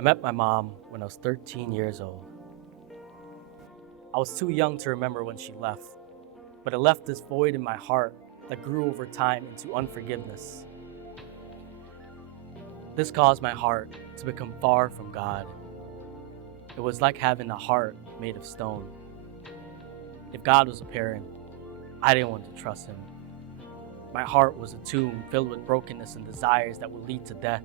I met my mom when I was 13 years old. I was too young to remember when she left, but it left this void in my heart that grew over time into unforgiveness. This caused my heart to become far from God. It was like having a heart made of stone. If God was a parent, I didn't want to trust him. My heart was a tomb filled with brokenness and desires that would lead to death.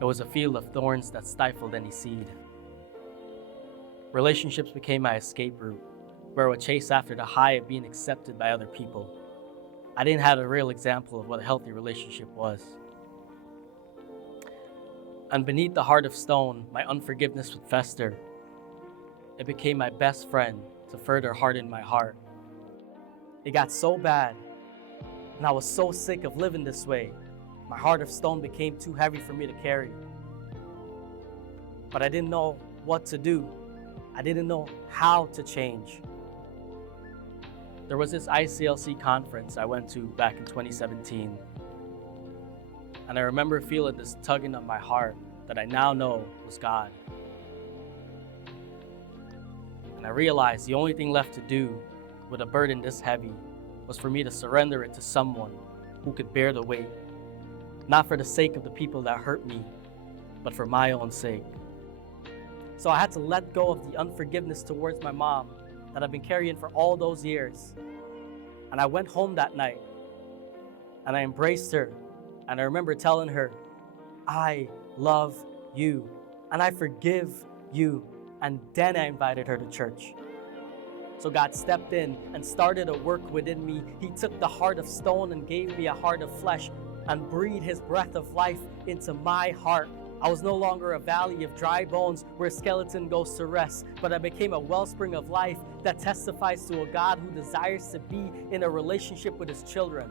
It was a field of thorns that stifled any seed. Relationships became my escape route, where I would chase after the high of being accepted by other people. I didn't have a real example of what a healthy relationship was. And beneath the heart of stone, my unforgiveness would fester. It became my best friend to further harden my heart. It got so bad, and I was so sick of living this way. My heart of stone became too heavy for me to carry. But I didn't know what to do. I didn't know how to change. There was this ICLC conference I went to back in 2017. And I remember feeling this tugging on my heart that I now know was God. And I realized the only thing left to do with a burden this heavy was for me to surrender it to someone who could bear the weight. Not for the sake of the people that hurt me, but for my own sake. So I had to let go of the unforgiveness towards my mom that I've been carrying for all those years. And I went home that night, and I embraced her, and I remember telling her, I love you, and I forgive you. And then I invited her to church. So God stepped in and started a work within me. He took the heart of stone and gave me a heart of flesh and breathed his breath of life into my heart. I was no longer a valley of dry bones where a skeleton goes to rest, but I became a wellspring of life that testifies to a God who desires to be in a relationship with his children.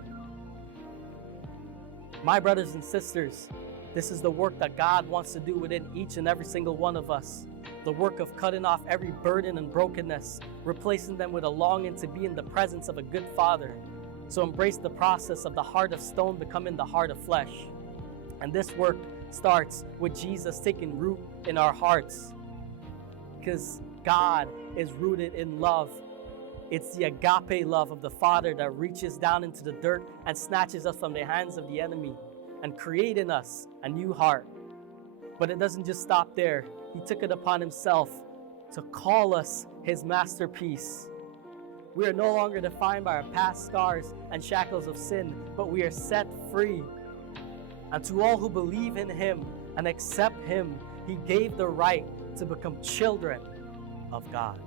My brothers and sisters, this is the work that God wants to do within each and every single one of us. The work of cutting off every burden and brokenness, replacing them with a longing to be in the presence of a good Father. So embrace the process of the heart of stone becoming the heart of flesh. And this work starts with Jesus taking root in our hearts. Because God is rooted in love. It's the agape love of the Father that reaches down into the dirt and snatches us from the hands of the enemy and creates in us a new heart. But it doesn't just stop there. He took it upon himself to call us his masterpiece. We are no longer defined by our past scars and shackles of sin, but we are set free. And to all who believe in him and accept him, he gave the right to become children of God.